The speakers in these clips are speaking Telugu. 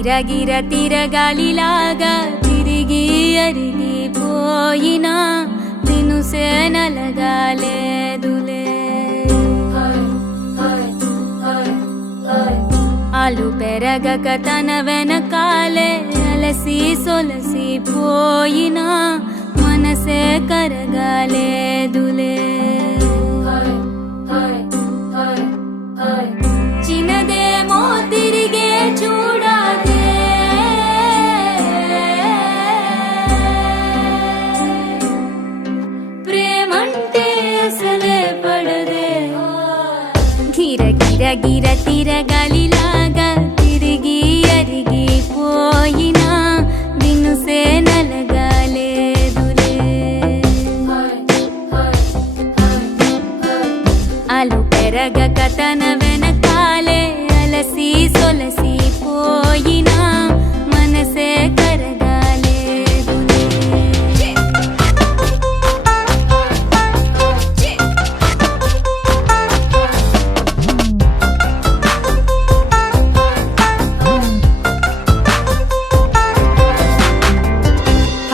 గిర తిరగాలిలాగా తిరిగి అరిగిపోయినా దినుసే నలగాలేదులే. ఆలు పెరగక తన వెనకాలే అలసి సొలసిపోయినా మనసే కరగాలేదులే. చిన్నదేమో తిరిగే చూడాదే, ప్రేమంటే అసలే పడదే. గిర తిరగాలిలాగా తిరిగి అరిగిపోయినా దినుసే నలగాలేదులే. ఆలు పెరగక తన వెనకాలే అలసి సొలసిపోయినా మనసే కరగాలేదులే.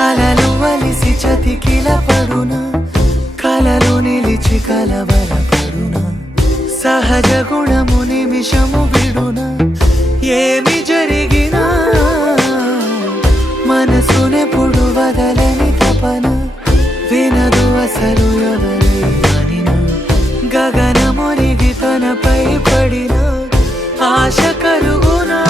అలలు వలిసి చతికిల పడునా, కలలు నిలిచి కలవరపడునా, సహజ గుణము నిమిషము విడునా. ఏమి జరిగినా మనసునెప్పుడు వదలని తపన, వినదు అసలు ఎవరైనా. గగనమునిగి తనపై పడిన ఆశ కలుగునా.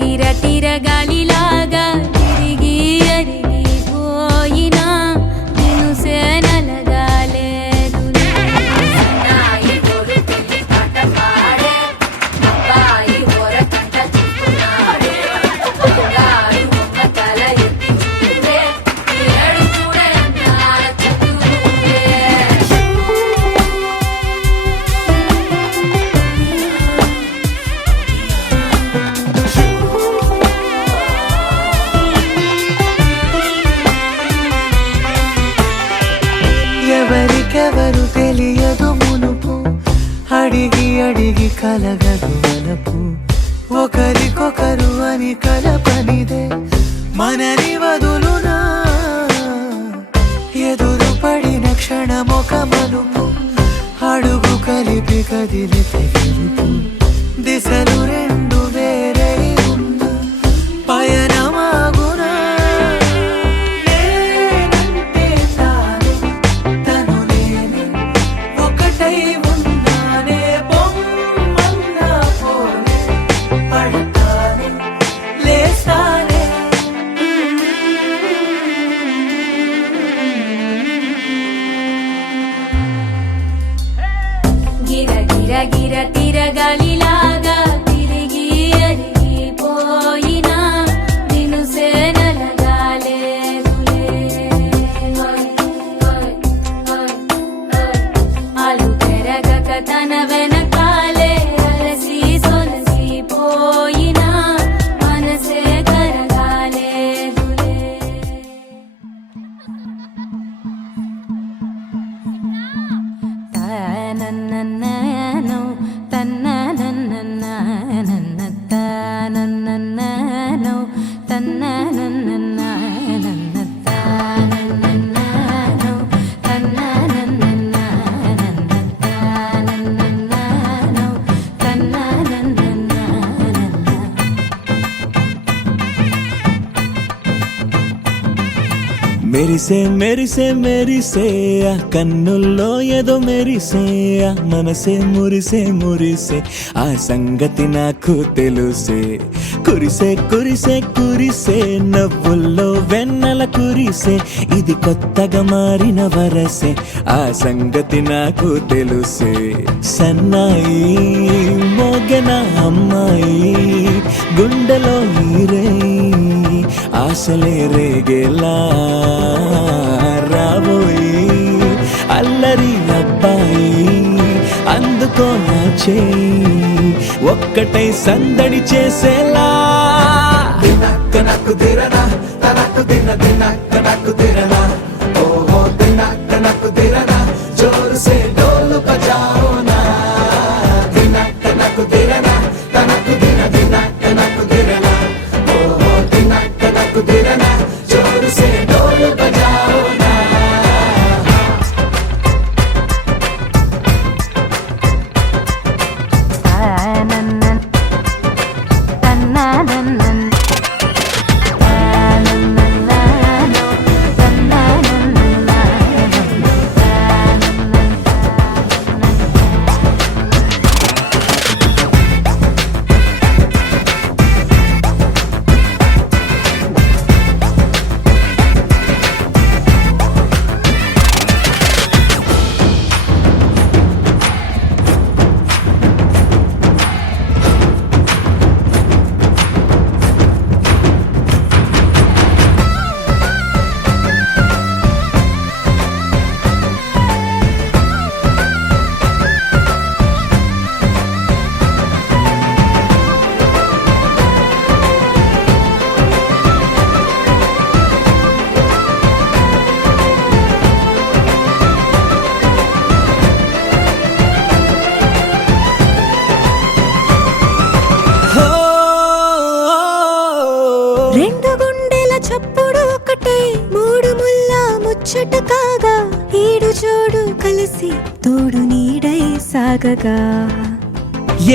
గిర తిరగాలిలాగా తిరిగి అరిగిపోయినా దినుసే నలగాలేదులే. ఎవరికెవరు తెలియదు మునుపు, అడిగి అడిగి కలగదు వలపు. ఒకరికొకరు అని కలపనిదే మనని వదులునా. ఎదురు పడిన క్షణమొక మలుపు, అడుగు కలిపి కదిలితే గెలుపు. దిశలు రెండు వేరై ఉన్న పయనమాగునా. గిర తిరగాలిలాగా తిరిగి అరిగిపోయినా దినుసే నలగాలేదులే. ఆలు పెరగక తన వెనకాలే అలసి సొలసిపోయినా మనసే కరగాలేదులే. తననననో తన్నననననన తననననో తన్నననననన తననననో తన్నననననన తననననో తన్నననననన. మెరిసే మెరిసే మెరిసే ఆ కన్నుల్లో ఏదో మెరిసే ఆ మనసే మురిసే మురిసే ఆ సంగతి నాకు తెలుసే. కురిసే కురిసే కురిసే నవ్వుల్లో వెన్నెల కురిసే, ఇది కొత్తగా మారిన వరసే ఆ సంగతి నాకు తెలుసే. సన్నాయి మోగెన అమ్మాయి గుండెలో నీరే ఆశలే రేగేలా రాబోయి అల్లరి అబ్బాయి అందుకో నా చేయి ఒక్కటై సందడి చేసేలా దినక్క నక్కు దిరనా తనక్కు దిన దినక్క నక్కు దిరనా ఓహో దినక్క నక్కు దిరనా జోరు సే డోలు బజాओ నా దినక్క నక్కు దిరనా తనక్కు దిన దినక్క నక్కు దిరనా ఓహో దినక్క నక్కు దిరనా జోరు సే డోలు బజాओ నా రెండు గుండెల చప్పుడు ఒకటే మూడు ముల్ల ముచ్చట కాగా ఏడు జోడు కలిసి తోడు నీడై సాగగా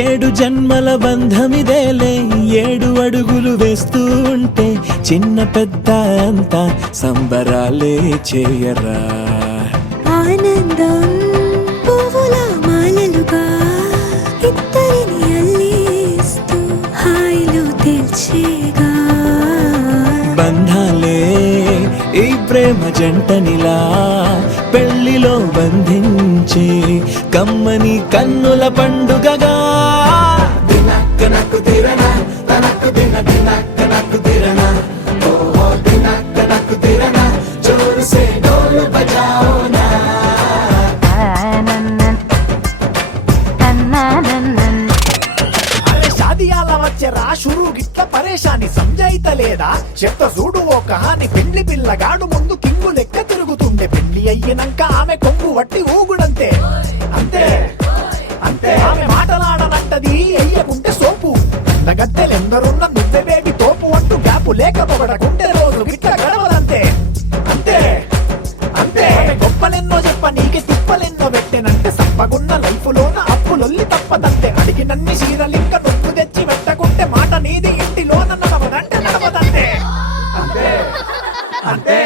ఏడు జన్మల బంధమిదేలే ఏడు అడుగులు వేస్తూ ఉంటే చిన్న పెద్ద అంతా సంబరాలే చేయరా ఆనందం పువ్వుల మాలలుగా ఇద్దరిని అల్లేస్తూ హాయిలో తేల్చేగా బంధాలే ఈ ప్రేమ జంటనిలా పెళ్లిలో బంధించి కమ్మని కన్నుల పండుగగా దినక్క నక్కు దిరనా తనక్కు దిన దినక్క నక్కు దిరనా ఓహో దినక్క నక్కు దిరనా జోరు సే డోలు బజాओ నా అరే షాదియాల వచ్చెరా షురూ గిట్ల పరేషాని సంజాయితలేదా చెత్త చూడు ఓ కహాని పెండ్లి పిల్లగాడు ముందు కింగు లెక్క తిరుగుతుండే పెళ్లి అయ్యినంక ఆమె కొంగు వట్టి ఊగుడంతే అంతే అంతే ఆమె మాటలాడనంటది అయ్యకుంటే సోపు నగత్తెలెందరున్న నువ్వే బేబీ తోపు అంటూ గ్యాపు లేకపోవడకుంటే రోజు గిట్ల గడవదంతే అంతే అంతే ఆమె గొప్పలెన్నో చెప్ప నీకే తిప్పలెన్నో పెట్టెనంటే సప్పగున్న లైఫ్ లోన అప్పులొల్లి తప్పదంతే అడిగినన్ని చీరలింక నువ్వు తెచ్చి పెట్టకుంటే మాట నీది ఇంటిలోన నడవదంటే నడవదంతే అంతే అంతే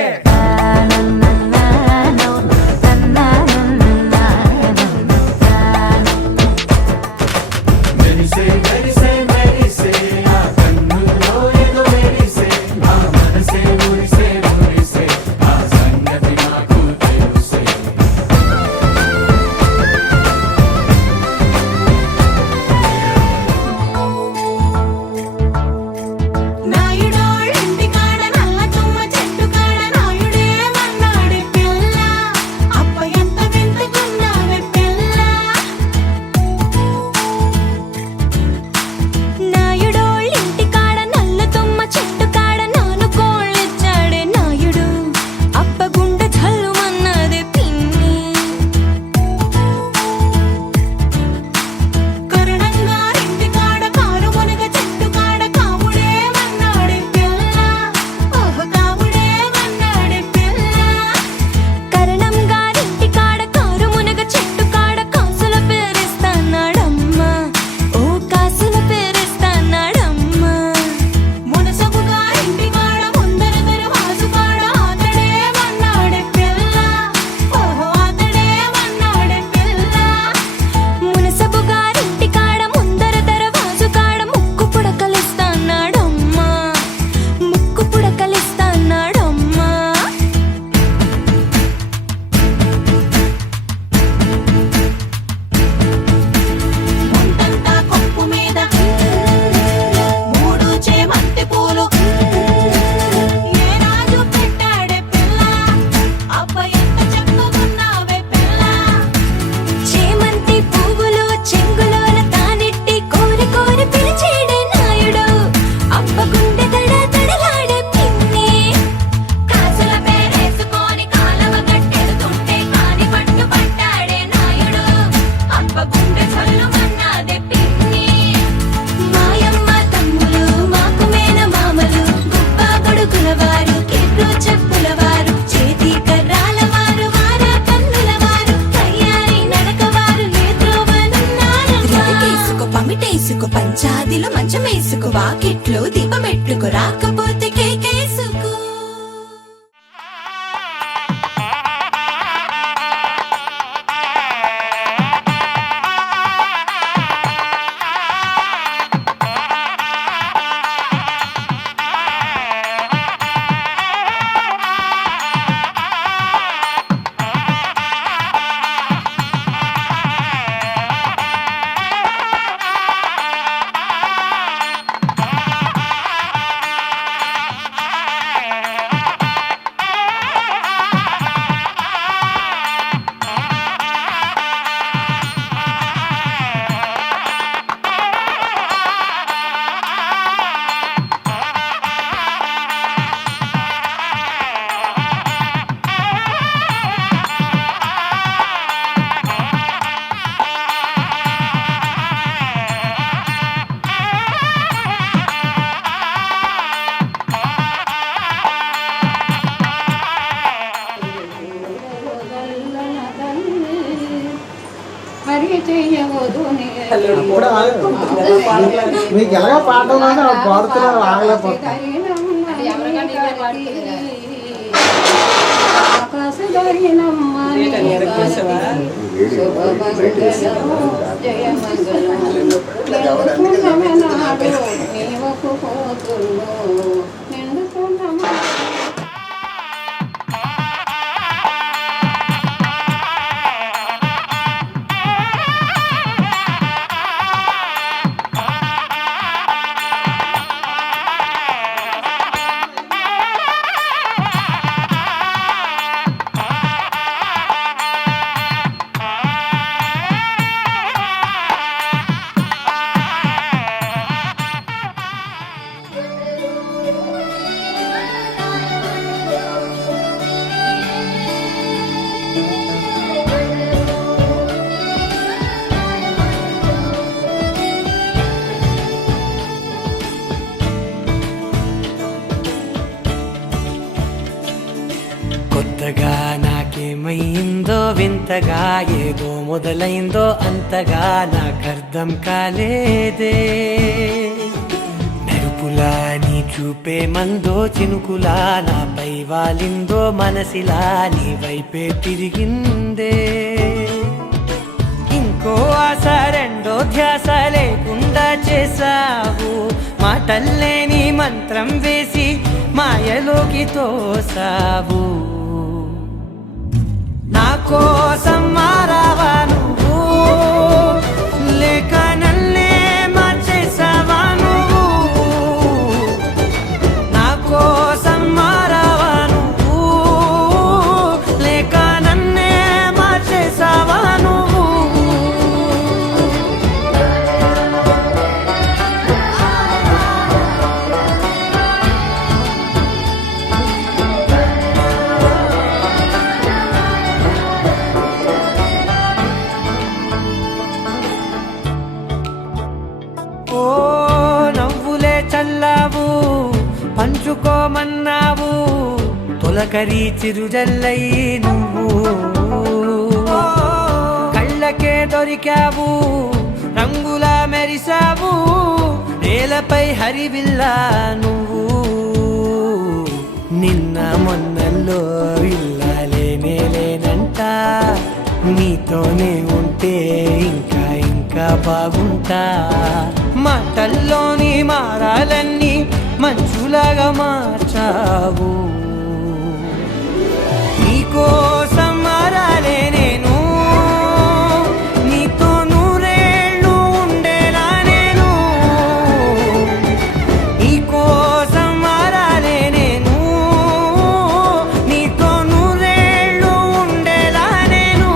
అప్పుడే మీకు ఎలాగ పాట ఉందంటే పాడుతున్నారు ఆగలేకపోతున్నారు. కొత్తగా నాకేమైందో వింతగా ఏదో మొదలైందో అంతగా నాకర్థం కాలేదే. మెరుపులా నీ చూపే మందో చినుకులా నాపై వాలిందో మనసిలా నీ వైపే తిరిగిందే. ఇంకో ఆశ రెండో ధ్యాస లేకుండా చేసావు, మాటల్లేని మంత్రం వేసి మాయలోకి తోసావు. నా కోసం మారావా నువ్వు, లేక నన్నే మార్చేసావా నువ్వు. నా కోసం మారావా నువ్వు, లేక నన్నే మార్చేసావా నువ్వు. ఓ నవ్వులే చల్లావు, పంచుకోమన్నావు, తొలకరి చిరుజల్లై నువ్వు. కళ్ళకే దొరికావు, రంగులా మెరిసావు, నేలపై హరివిల్లా నువ్వు. నిన్న మొన్నల్లో ఇల్లాలేనే లేనంట, నీతోనే ఉంటే ఇంకా ఇంకా బాగుంటా. మాటల్లోని మారాలన్నీ మంచులాగా మార్చావు. నీకోసం మారాలే నేను, నీతో నూరేళ్ళు ఉండేలా నేను. నీకోసం మారాలే నేను, నీతో నూరేళ్ళు ఉండేలా నేను.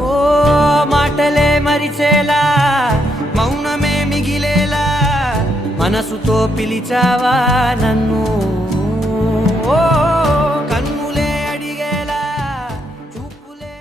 ఓ మాటలే మరిచేలా, మౌనమే మిగిలేలా, మనసుతో పిలిచావా నన్ను. ఓ కన్నులే అడిగేలా, చూపులే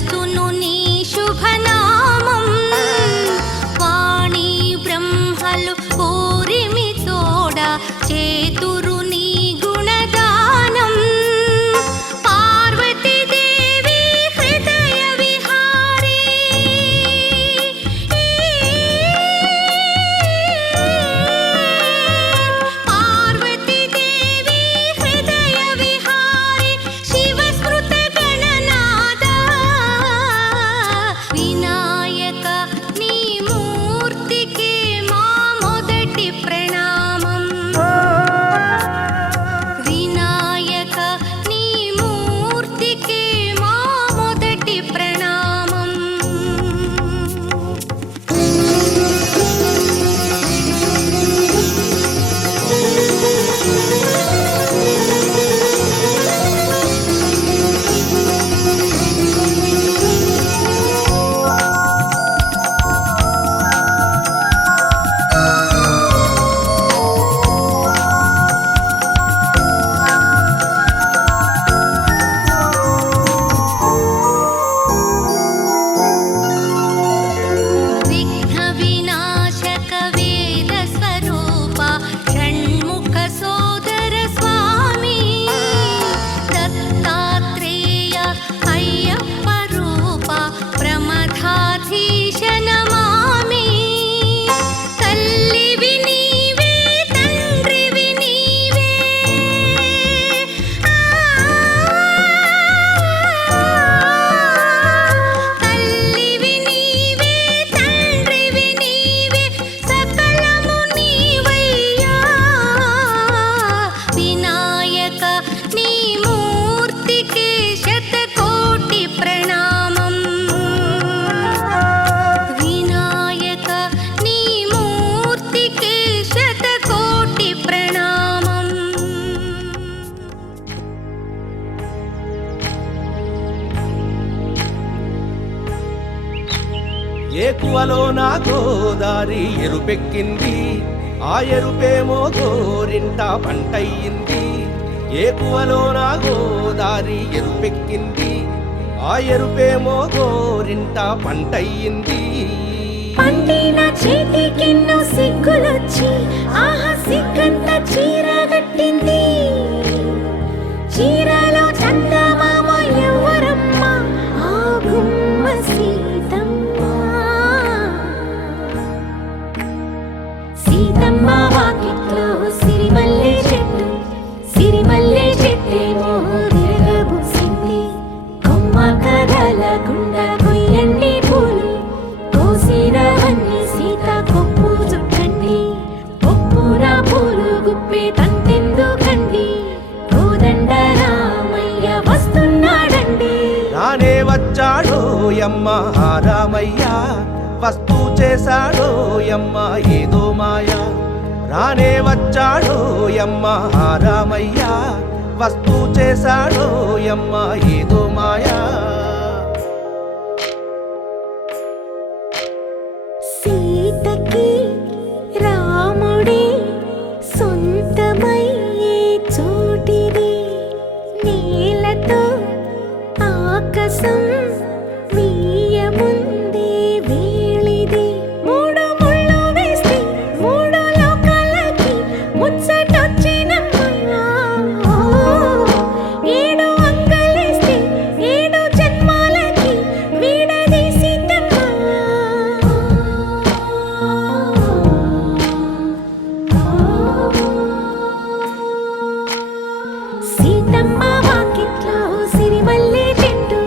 తలచును నీ శుభనామం వాణి బ్రహ్మలు కోరిమి తోడ చేతురు నీ గుణగానం పార్వతీదేవి హృదయ విహారీ పార్వతీదేవి హృదయ విహారీ శివస్మృత గణనాద వినాయక నీ మూర్తికి మా మొదటి ప్రణామం వినాయక నీ మూర్తికి మా మొదటి ప్రణామం విఘ్న వినాశక వేద స్వరూప షణ్ముఖ సోదర స్వామి దత్తాత్రేయ అయ్యప్ప రూప ప్రమథాధీశ నమామి తల్లివి నీవే తండ్రివి నీవే తల్లివి నీవే తండ్రివి నీవే సకలము నీవయ్యా వినాయక నీ మూర్తికి శతకోటి ప్రణామం వినాయక నీ మూర్తికి శతకోటి ప్రణామం ఏకువలో నా గోదారి ఎరుపెక్కింది ఆ ఎరుపేమో గోరింట పంటయ్యింది ఏకువలో నా గోదారి ఎరుపెక్కింది ఆ ఎరుపేమో గోరింట పంటయ్యింది పండిన చేతికెన్నో సిగ్గులొచ్చి ఆహా సిగ్గంత చీరగట్టింది చీరలో చందమామ ఎవరమ్మ ఆ గుమ్మ సీతమ్మ సీతమ్మ వాకిట్లో సిరిమల్లె చెట్టేమో విరగబూసింది కొమ్మ కదలకుండా కొయ్యండి పూలు కోసిరవన్నీ సీత కొప్పు చుట్టండి కొప్పున పూలు గుప్పే తంతెందుకండి కోదండ రామయ్య వస్తున్నాడండి రానే వచ్చాడో యమ్మ ఆ రామయ్య వస్తూ చేశాడో యమ్మ ఏదో మాయా రానే వచ్చాడో యమ్మ ఆ రామయ్య వస్తూ చేశాడో యమ్మ ఏదో మాయా సీతకి రాముడే సొంతమయ్యే చోటిది నేలతో ఆకాశం వీయముందే వేళిది మూడు ముళ్ళు వేస్తే మూడు లోకాలకి ముచ్చటొచ్చినమ్మా ఏడు అంగలేస్తే ఏడు జన్మాలకి వీడదీసిద్దమ్మా సీతమ్మ వాకిట్లో సిరిమల్లె చెట్టు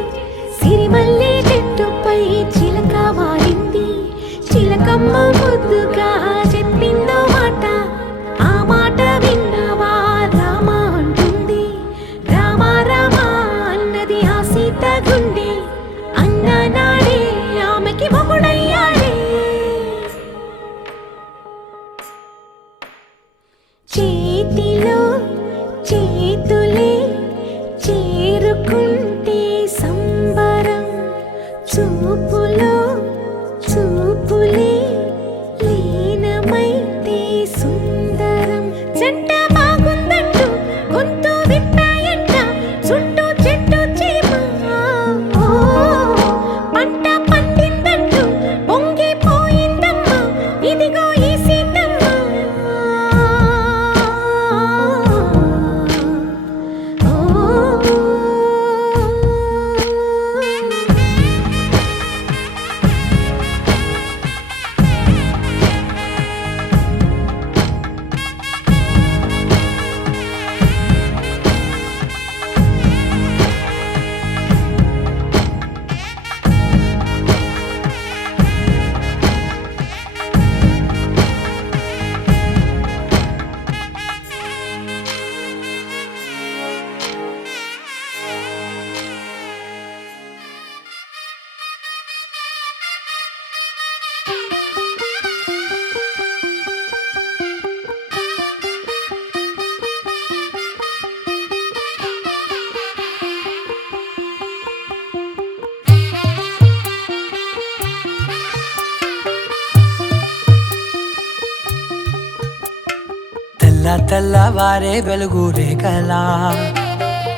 తెల్లవారే వెలుగు రేఖలా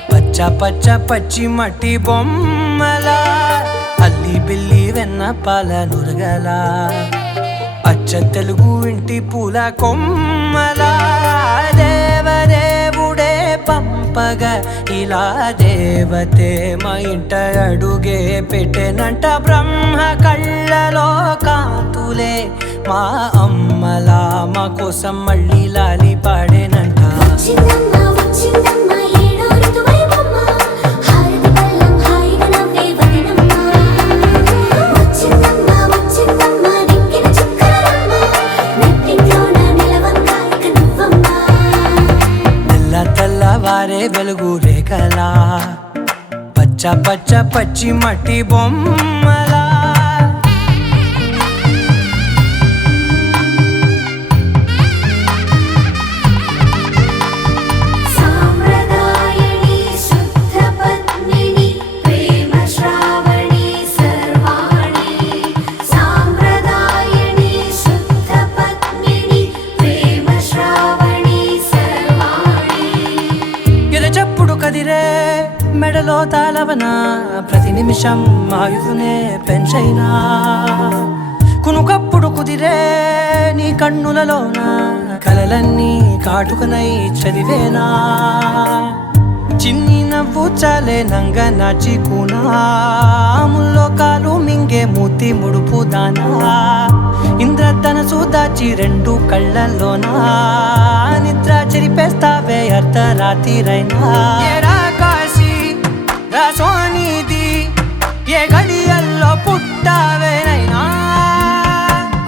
పచ్చ పచ్చ పచ్చి మట్టి బొమ్మలా అల్లి బిల్లి వెన్న పాల నురగలా అచ్చ తెలుగు ఇంటి పూల కొమ్మలా దేవదేవుడే పంపగా ఇలా దేవతే మా ఇంట అడుగే పెట్టెనంట బ్రహ్మ కళ్ళలో కాంతులే మా అమ్మలా మా కోసం మళ్ళీ లాలి పాడేనంట వచ్చిందమ్మ వచ్చిందమ్మ ఏడో ఋతువైవమ్మ హారతి పళ్ళం హాయిగా నవ్వే వదనమ్మ వచ్చిందమ్మ వచ్చిందమ్మ దిక్కిన చుక్కలమ్మ నెట్టింట్లోన నిలవంగా ఇక నువ్వమ్మ తెల్లవారే వెలుగు రేఖలా పచ్చ పచ్చ పచ్చి మట్టి బొమ్మలా సాంప్రదాయని శుద్ధ పద్మిని ప్రేమ శ్రావణి సర్వాణి సాంప్రదాయని శుద్ధ పద్మిని ప్రేమ శ్రావణి సర్వాణి ఎరచప్పుడు కదిరే మెడలో తాళవన ప్రతి నిమిషం ఆయుధునే పెంచైనా కునుకప్పుడు కుదిరే నీ కన్నులలోన కలలన్నీ కాటుకనై చదివేనా చిన్ని నవ్వు చాలే నంగ నాచి కూనాముల్లో కాలు మింగే మూతి ముడుపు దానా ఇంద్రధనసు దాచి రెండు కళ్ళల్లోనా నిద్ర చెరిపేస్తావే అర్ధరాత్రిరైనా ఏరా కాశీ రా సోనిది ఏ గడియల్లో పుట్టావేనైనా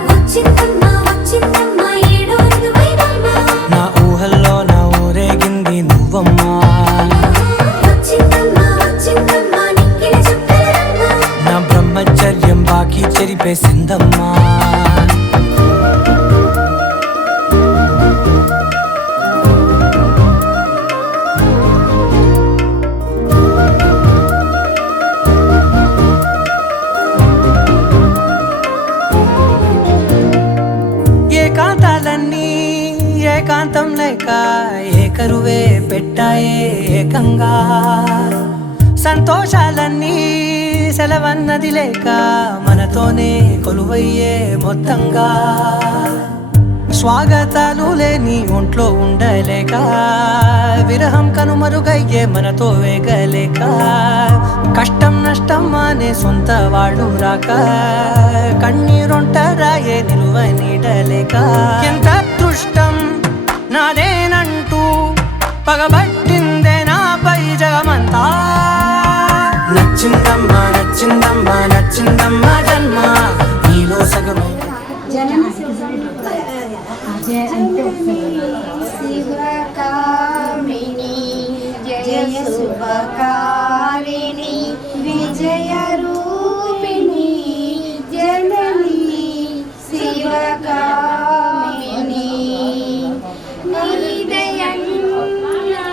వచ్చిందమ్మ వచ్చిందమ్మ ఏడో ఋతువైవమ్మ నా ఊహల్లో నా ఊరేగింది నువ్వమ్మా వచ్చిందమ్మ వచ్చిందమ్మ నిక్కిన చుక్కలమ్మ నా బ్రహ్మచర్యం బాకీ చెరిపేసిందమ్మా ఏకాంతాలన్నీ ఏకాంతం లేక ఏకరువే పెట్టాయే ఏకంగా సంతోషాలన్నీ సెలవన్నది లేక మనతోనే కొలువయ్యే మొత్తంగా స్వాగతాలు లేని ఒంట్లో ఉండలేక విరహం కనుమరుగయ్యే మనతో వేగలేక కష్టం నష్టం అనే సొంత వాళ్ళు రాక కన్నీరొంటరాయే నిలువ నీడలేక ఎంత అదృష్టం నాదేనంటూ పగబట్టిందే నాపై జగమంతా నచ్చిందమ్మా నచ్చిందమ్మా నచ్చిందమ్మా జన్మ నీలో సగమే శివకామిని జయ శుభకారిణి విజయ రూపిణి జనని శివకామిని నీదయన్నా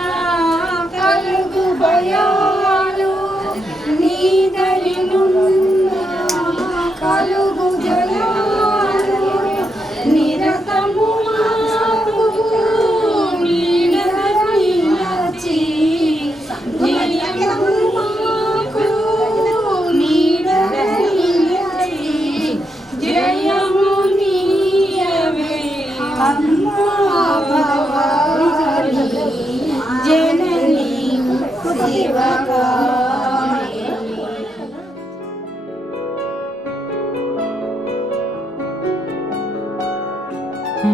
కలుగు భయాలు నీదరినున్నా కలుగు జయాలు నిరతము మాకు నీడనిలచి జయము మాకు నీడనిలచి జయము నీయవే అమ్మా భవాని జనని శివకామిని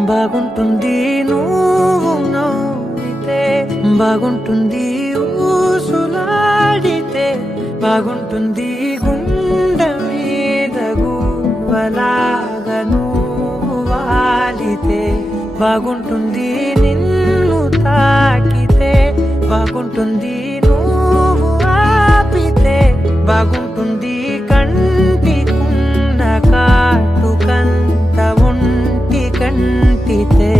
బాగుంటుంది నువ్వు నవ్వితే బాగుంటుంది ఊసులాడితే బాగుంటుంది గుండె మీద గువ్వలాగా నువ్వు వాలితే బాగుంటుంది నిన్ను తాకితే బాగుంటుంది నువ్వు ఆపితే బాగుంటుంది కంటికున్న కాటుకంత ఒంటి కంటితే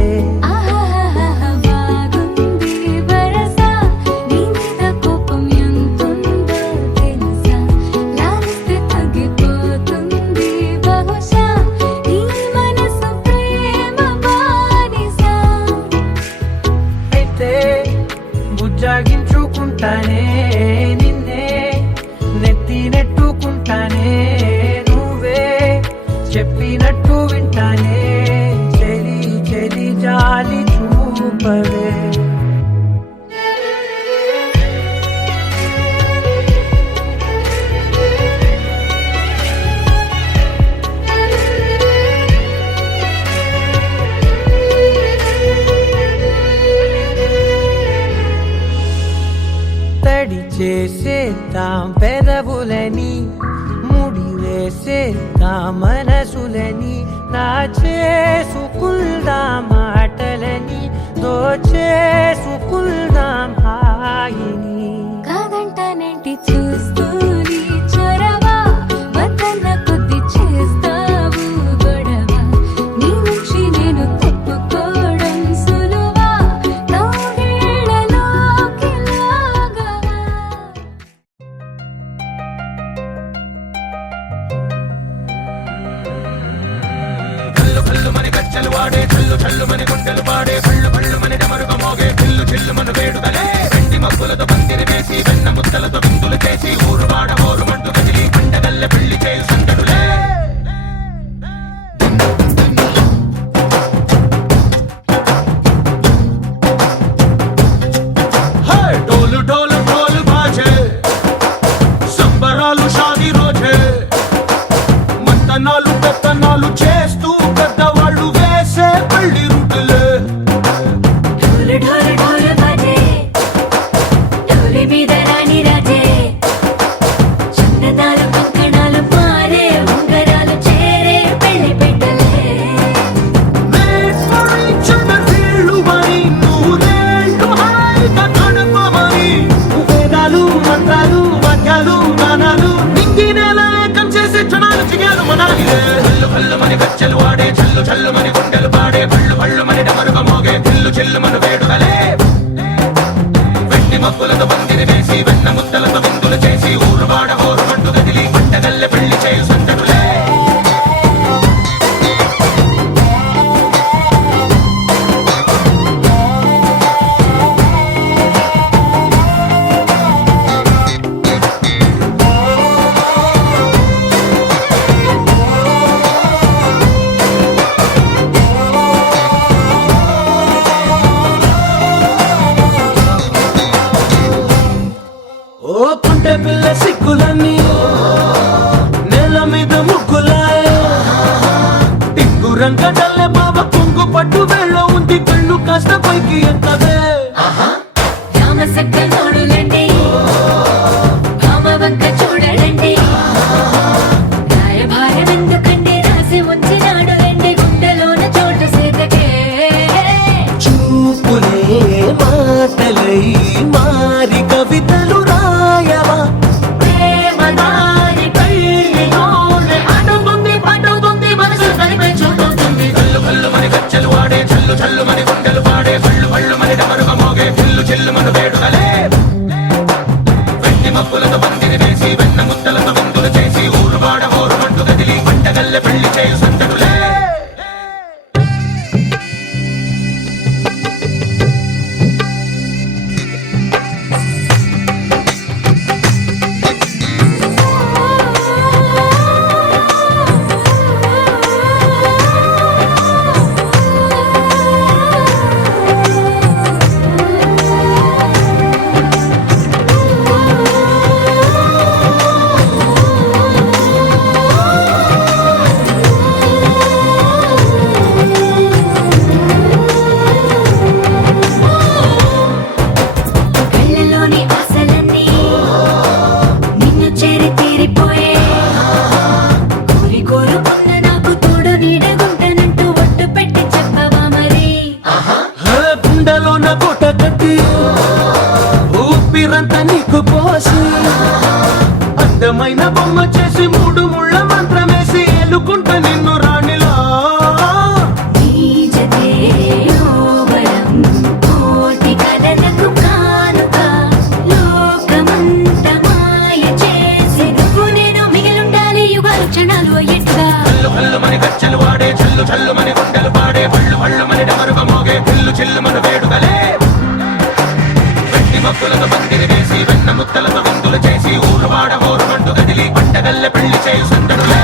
బాగుంది వరస నీ మీద కోపం ఎంతుందో తెలుసా లాలిస్తే తగ్గిపోతుంది బహుశా నీ మనసు ప్రేమ బానిస పెదవులని ముడివేసే నా మనసులని నా చేసుకుందా మాటలని దోచేసుకుందాం హాయిని కాదంటానంటి చూస్తూ నీ చొరవ వద్దన్న కొద్ది చేస్తావు గొడవ నీ నుంచి నేను తప్పుకోవడం సులువా నవ్వేళ్లలోకి లాగవా కల్లు కల్లు మని కచ్చలు వాడే కల్లు చల్లు మని గుండెలు పాడే కళ్ళు కళ్ళు మని డమరుగ మోగే పిల్లు చిల్లు మన వేడుదలే వెండి మబ్బులతో పందిరి వేసి వెన్న ముద్దలతో విందులు చేసి ఊరు వాడ ఊరు మంటు కదిలి పండగల్లె పెళ్లి చేయు సందడులే డోలు డోలు డోలు బాజే సంబరాలు షాదీ రోజే మంతనాలు పెత్తనాలు చేస్తూ పెద్దవాళ్ళు వేసే పెళ్లి రుటులే ఢోలు ఢోలు ఢోలు బాజే ఢోలి మీద రాణి రాజే చందనాలు కంకణాలు మారే ఉంగరాలు చేరే పెళ్లి పెట్టలే వీళ్ళు మరి నూరేళ్ళు హాయిగా గడపమని వేదాలు మంత్రాలు వాక్యాలు గానాలు నింగి నేల ఏకం చేసే క్షణాలు చిగాలు మనాలిలే కల్లు కల్లు మని గచ్చెలు వాడే చల్లు చల్లు మని గుండెలు పాడే పళ్ళు పళ్ళు మని డమరుగ మోగే పిల్లు చిల్లు మన వేడుదలే వెండి మబ్బులతో పందిరి వేసి వెన్న ముద్దలతో విందులు చేసి ఊరు వాడ ఊరు మంటు కదిలి పంటగల్లె పెళ్లి చేయు సందడులే ఓ పుంటె పిల్ల సిక్కులన్నీ నేల మీద ముగ్గులాయ టింగు రంగడల్లె బాబ కుంగు పట్టు వేళ్ళ ఉంది కళ్ళు కాస్త పైకి ఎత్తదే రామసక్క నోడులండి రామవంక చూడడండి రాయభారం ఎందుకండి రాసి ఉంచినాడు రండి గుండెలోన చోటు సేతకే చూపులే మాటలై మారి కవితలు రాయవా ప్రేమ దారి పెళ్లిలోనే అడుగుంది పట్టుకుంది మనసు కలిపే చూడుతుంది కల్లు కల్లు మని గచ్చెలు వాడే చల్లు చల్లు మని గుండెలు పాడే పళ్ళు పళ్ళు మని డమరుగ మోగే పిల్లు చిల్లు మన వేడుదలే వెండి మబ్బులతో పందిరి వేసి వెన్న ముద్దలతో విందులు చేసి ఊరు వాడ ఊరు మంటు కదిలి పంటగల్లె పెళ్లి చేయు సందడులే కళ్ళలోని ఆశలన్నీ నిన్ను చేరి తీరిపోయే కోరి కోరుకున్న నాకు తోడు నీడగుంటానంటూ ఒట్టు పెట్టి చెప్పవా మరి గుండెలోన కోట కట్టి ఊపిరంతా నీకు పోసి అందమైన బొమ్మ చేసి మూడు ముళ్ళ మంత్రమేసి ఎలుకుంటా నిన్ను రాణిలా నీజతే యోవరం కోటి కలలకు కానుక లోకమంత మాయ చేసి నువ్వు నేను మిగిలుండాలి యుగాలు క్షణాలు ఎట్లా కల్లు కల్లు మని గచ్చెలు వాడే చల్లు చల్లు మని గుండెలు పాడే పళ్ళు పళ్ళు మని డమరుగ మోగే పిల్లు చిల్లు మన వేడుదలే వెండి మబ్బులతో పందిరి వేసి వెన్న ముద్దలతో విందులు చేసి ఊరు వాడ ఊరు మంటు కదిలి పంటగల్లె పెళ్లి చేయు సందడులే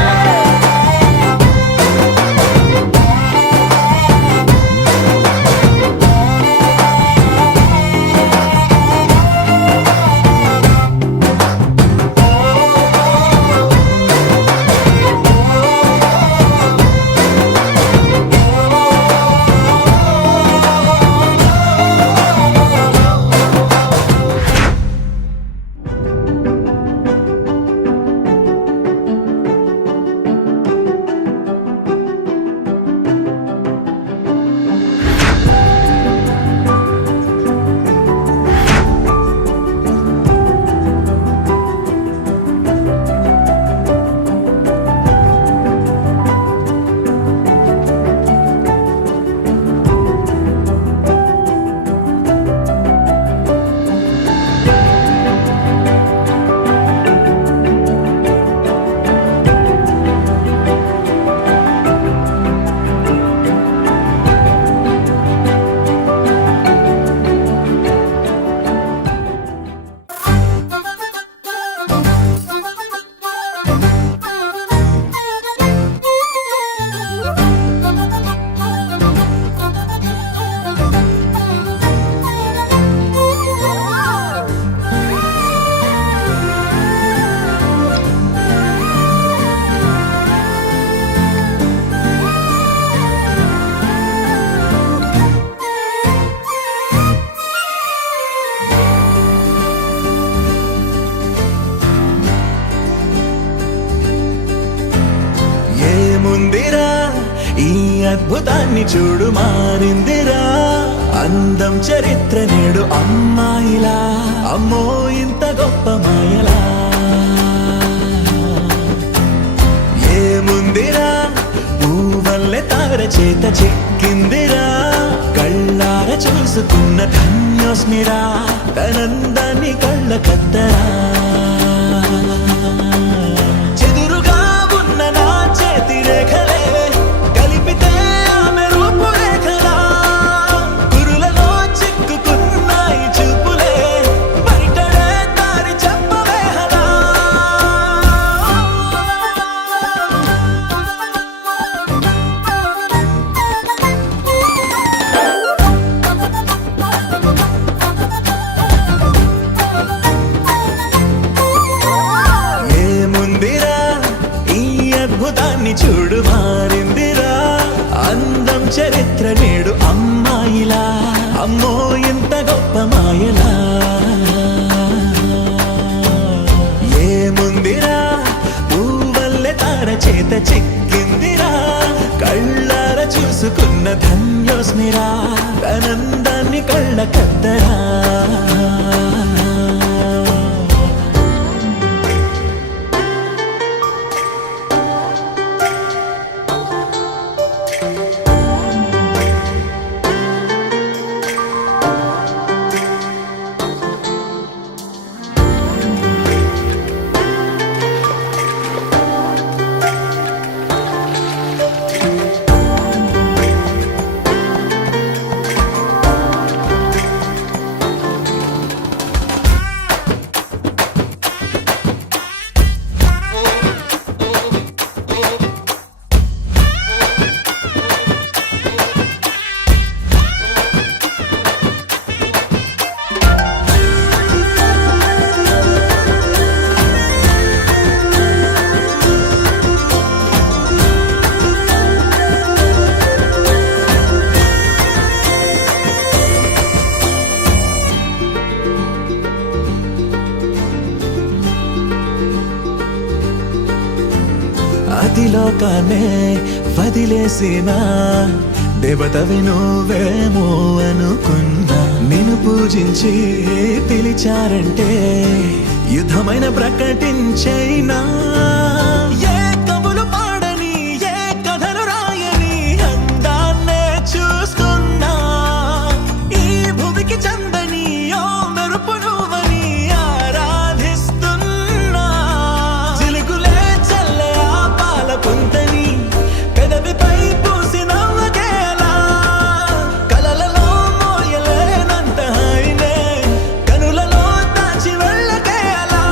అద్భుతాన్ని చూడు మారిందిరా అందం చరిత్ర నేడు అమ్మాయిలా అమ్మో ఇంత గొప్ప మాయలా ఏముందిరా పువ్వల్లె తార చేత చిక్కిందిరా కళ్ళార చూసుకున్న ధన్యోస్మిరా తనందాన్ని కళ్ళ కద్దరా చెదురుగా ఉన్న నా చేతి రేఖలే కలిపితే ఆమె రూపురేఖలా కురులలో చిక్కుకున్నాయి చూపులే బయటడే దారి చెప్పవేహలా ఏముందిరా ఈ అద్భుతాన్ని చూడు మారిందిరా అందం చరిత్ర నేడు అమ్మాయిలా అమ్మో ఇంత గొప్ప మాయలా ఏముందిరా పువ్వల్లె తార చేత చిక్కిందిరా కళ్ళార చూసుకున్న ధన్యోస్మిరా ఆనందాన్ని కళ్ళ కద్దరా అతిలోకానే వదిలేసిన దేవతవి నువ్వేమో అనుకున్నా నిన్ను పూజించి పిలిచారంటే యుద్ధమైన ప్రకటించైనా ఏ కవులు పాడని ఏ కథలు రాయని అందాన్నే చూసుకున్నా ఈ భూమికి చందని ఓ మెరుపు నువ్వని ఆరాధిస్తున్నా చిలుకులే చల్లే ఆ పాల పుంతని పెదవిపై పూసి నవ్వకేలా కలలలో మోయలేనంత హాయినే కనులలో దాచి వెళ్ళకేలా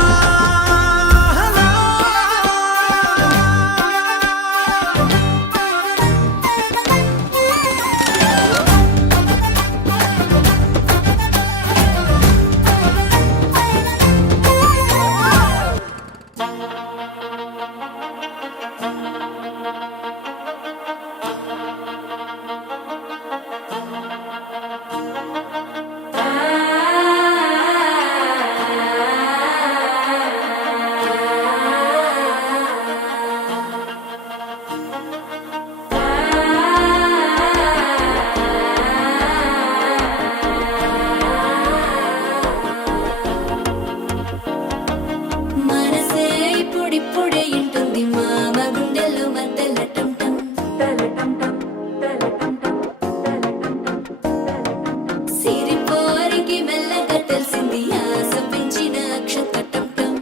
మనసే ఇప్పుడిప్పుడే ఇంటుంది మామ గుండెల్లో మధ్యల టం టం సిరిపోరికి మెల్లగా తెలిసింది ఆశ పెంచిన అక్షత టం టం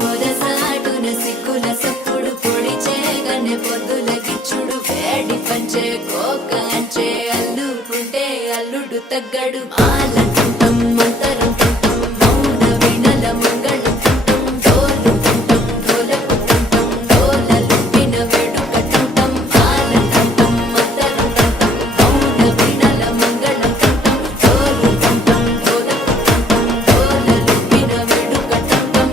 పొదసాటున సిగ్గుల సప్పుడు పొడి చేయగానే పొద్దుల గిచ్చుడు వేడి పంచే కోక అంచే అల్లుకుంటే అల్లుడు తగ్గడు ఆలంటుంటం మంతరం టుంటం మౌన వినల మంగళం టుంటం డోలు టుంటం డోలకు టుంటం డోలలు విన వేడుక టుంటం ఆలంటుంటం మంతరం టుంటం మౌన వినల మంగళం టుంటం డోలు టుంటం డోలకు టుంటం డోలలు విన వేడుక టుంటం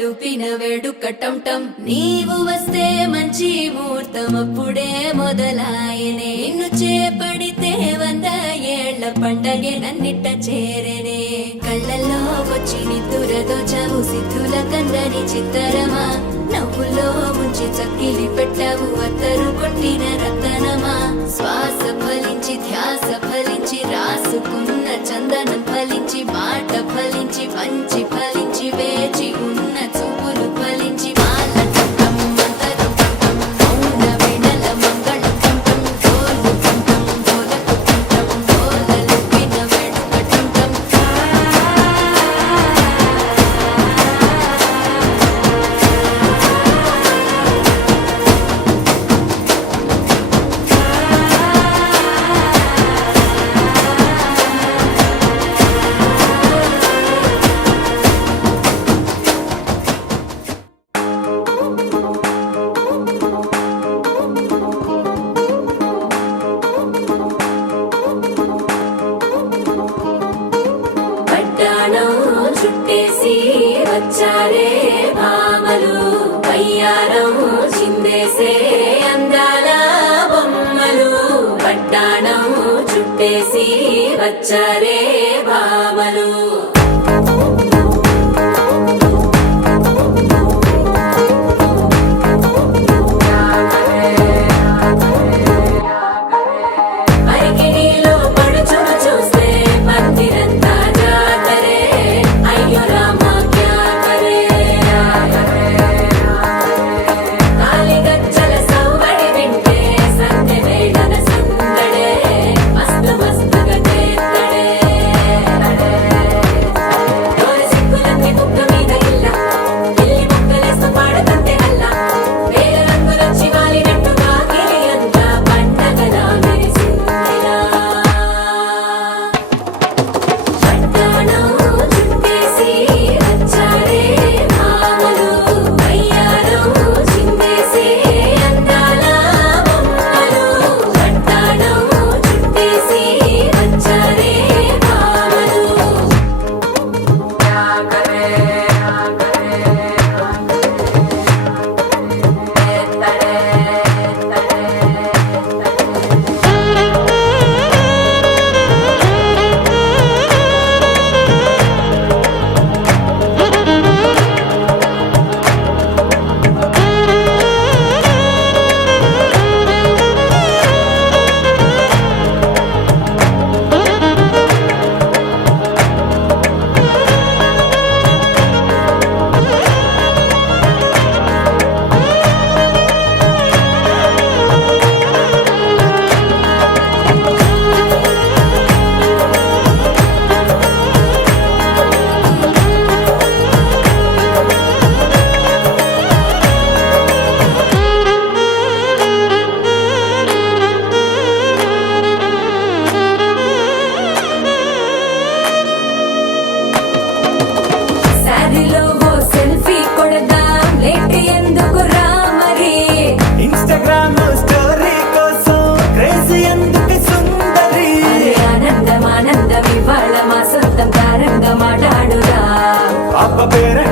లూపిన వేడుక టం నీవు వస్తే మంచి ముహూర్తం అప్పుడే మొదలాయనే నిన్ను చేపడితే 100 ఏళ్ల పండగే నన్నిట్ట చేరనే కళ్ళల్లో వచ్చి నిద్దురతో చావు సిద్ధుల కందని చిత్తరమా నవ్వులో ముంచి చక్కిలి పెట్టావు అత్తరు కొట్టిన రతనమా శ్వాస ఫలించి ధ్యాస ఫలించి రాసుకున్న చందనం ఫలించి మాట ఫలించి మంచి ఫలించి వేచి ఉన్న చూపులు ఫలించి మాల టం మంతరం టం మౌన వీణల మంగళం టం డోలు టం డోలకు టం డోలలు విన వేడుక టం పట్టాణం చుట్టేసి వచ్చారే భామలు వయ్యారం చిందేసే అందాల బొమ్మలు పట్టాణం చుట్టేసి వచ్చారే భామలు అరికిణీలో పడుచును చూస్తే పందిరంతా జాతరే అయ్యో రామా క్యా కరే కాలిగజ్జల సవ్వడి వింటే సంధ్య వేళన సందడే మస్తు మస్తుగా చేత్తడే డోలు సిక్కులన్నీ కుక్క మీద ఇల్ల పిల్లి ముక్కలేస్తూ పాడుతంతే అల్ల వేల రంగులొచ్చి వాలినట్టుగా గిలియంతా పండగలా మెరిసిందిలా పట్టాణం చుట్టేసి వచ్చారే భామలు వయ్యారం చిందేసే అందాల బొమ్మలు పట్టాణం చుట్టేసి వచ్చారే భామలు శారీలో ఓ సెల్ఫీ కొడదాం లేట్ ఎందుకు రా మరి ఇన్స్టాగ్రామ్ స్టోరీ కోసం క్రేజీ ఎందుకు సుందరి అరే ఆనందం ఆనందం ఇవాళ మా సొంతం తారంగా మాట్లాడురా అప్ప పేరే